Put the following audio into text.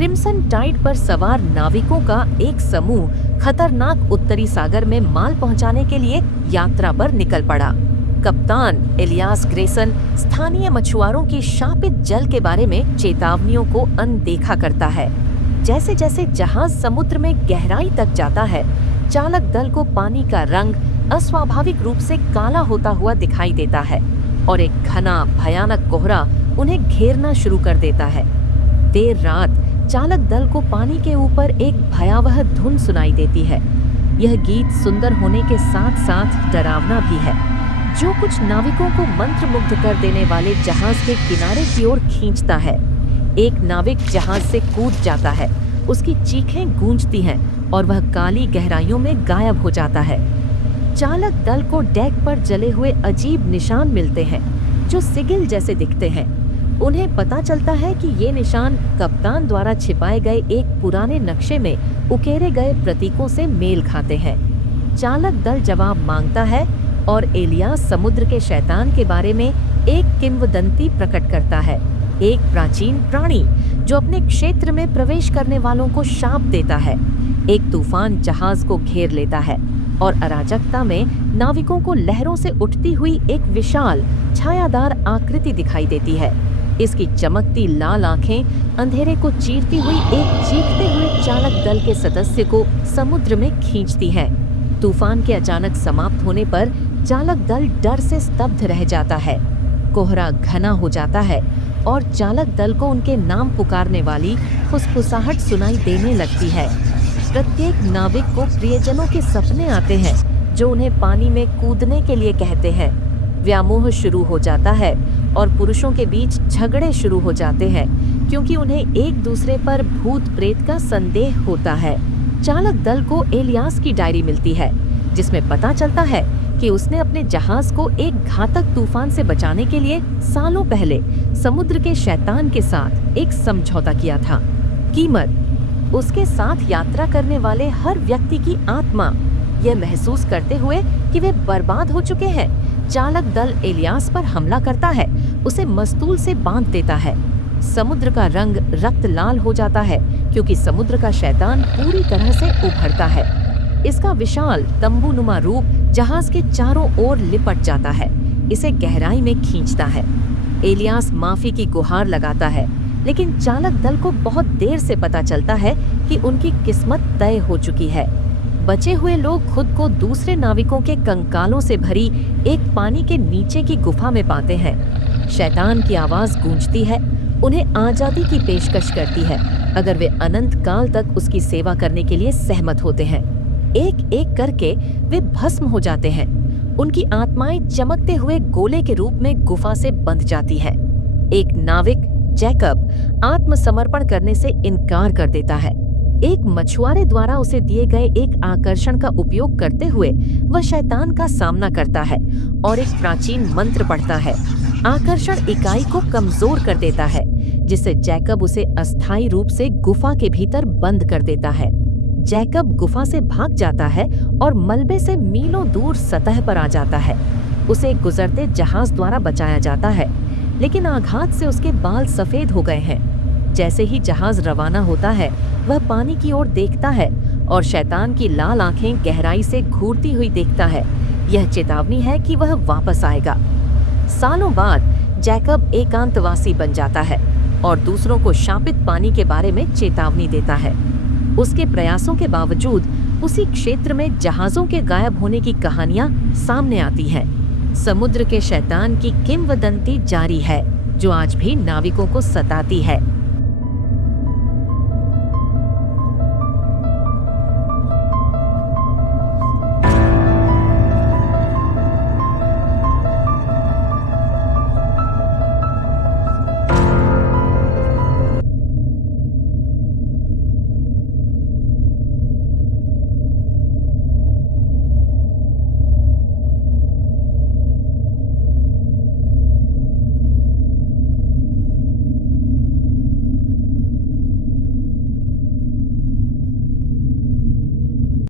Crimson Tide पर सवार नाविकों का एक समूह खतरनाक उत्तरी सागर में माल पहुंचाने के लिए यात्रा पर निकल पड़ा। कप्तान इलियास ग्रेसन स्थानीय मछुआरों की शापित जल के बारे में चेतावनियों को अनदेखा करता है। जैसे जैसे जहाज समुद्र में गहराई तक जाता है, चालक दल को पानी का रंग अस्वाभाविक रूप से काला होता हुआ दिखाई देता है और एक घना भयानक कोहरा उन्हें घेरना शुरू कर देता है। देर रात चालक दल को पानी के ऊपर एक भयावह धुन सुनाई देती है। यह गीत सुंदर होने के साथ साथ डरावना भी है, जो कुछ नाविकों को मंत्रमुग्ध कर देने वाले जहाज के किनारे की ओर खींचता है। एक नाविक जहाज से कूद जाता है, उसकी चीखें गूंजती हैं और वह काली गहराइयों में गायब हो जाता है। चालक दल को डेक पर जले हुए अजीब निशान मिलते हैं, जो सिगिल जैसे दिखते हैं। उन्हें पता चलता है कि ये निशान कप्तान द्वारा छिपाए गए एक पुराने नक्शे में उकेरे गए प्रतीकों से मेल खाते हैं। चालक दल जवाब मांगता है और इलियास समुद्र के शैतान के बारे में एक किंवदंती प्रकट करता है, एक प्राचीन प्राणी जो अपने क्षेत्र में प्रवेश करने वालों को शाप देता है। एक तूफान जहाज को घेर लेता है और अराजकता में नाविकों को लहरों से उठती हुई एक विशाल छायादार आकृति दिखाई देती है। इसकी चमकती लाल आंखें अंधेरे को चीरती हुई एक चीखते हुए चालक दल के सदस्य को समुद्र में खींचती है। तूफान के अचानक समाप्त होने पर चालक दल डर से स्तब्ध रह जाता है। कोहरा घना हो जाता है और चालक दल को उनके नाम पुकारने वाली फुसफुसाहट सुनाई देने लगती है। प्रत्येक नाविक को प्रियजनों के सपने आते हैं, जो उन्हें पानी में कूदने के लिए कहते हैं। व्यामोह शुरू हो जाता है और पुरुषों के बीच झगड़े शुरू हो जाते हैं, क्योंकि उन्हें एक दूसरे पर भूत प्रेत का संदेह होता है। चालक दल को इलियास की डायरी मिलती है, जिसमें पता चलता है कि उसने अपने जहाज को एक घातक तूफान से बचाने के लिए सालों पहले समुद्र के शैतान के साथ एक समझौता किया था। कीमत: उसके साथ यात्रा करने वाले हर व्यक्ति की आत्मा, यह महसूस करते हुए कि वे बर्बाद हो चुके हैं। चालक दल इलियास पर हमला करता है, उसे मस्तूल से बांध देता है। समुद्र का रंग रक्त लाल हो जाता है, क्योंकि समुद्र का शैतान पूरी तरह से उभरता है। इसका विशाल तंबूनुमा रूप जहाज के चारों ओर लिपट जाता है, इसे गहराई में खींचता है। इलियास माफी की गुहार लगाता है, लेकिन चालक दल को बहुत देर से पता चलता है कि उनकी किस्मत तय हो चुकी है। बचे हुए लोग खुद को दूसरे नाविकों के कंकालों से भरी एक पानी के नीचे की गुफा में पाते हैं। शैतान की आवाज गूंजती है, उन्हें आजादी की पेशकश करती है अगर वे अनंत काल तक उसकी सेवा करने के लिए सहमत होते हैं। एक एक करके वे भस्म हो जाते हैं। उनकी आत्माएं चमकते हुए गोले के रूप में गुफा से बंध जाती हैं। एक नाविक जैकब आत्मसमर्पण करने से इनकार कर देता है। एक मछुआरे द्वारा उसे दिए गए एक आकर्षण का उपयोग करते हुए वह शैतान का सामना करता है और एक प्राचीन मंत्र पढ़ता है। आकर्षण इकाई को कमजोर कर देता है, जिससे जैकब उसे अस्थायी रूप से गुफा के भीतर बंद कर देता है। जैकब गुफा से भाग जाता है और मलबे से मीलों दूर सतह पर आ जाता है। उसे गुजरते जहाज द्वारा बचाया जाता है, लेकिन आघात से उसके बाल सफेद हो गए हैं। जैसे ही जहाज रवाना होता है, वह पानी की ओर देखता है और शैतान की लाल आंखें गहराई से घूरती हुई देखता है। यह चेतावनी है कि वह वापस आएगा। सालों बाद जैकब एकांतवासी बन जाता है और दूसरों को शापित पानी के बारे में चेतावनी देता है। उसके प्रयासों के बावजूद उसी क्षेत्र में जहाजों के गायब होने की कहानियां सामने आती हैं। समुद्र के शैतान की किंवदंती जारी है, जो आज भी नाविकों को सताती है।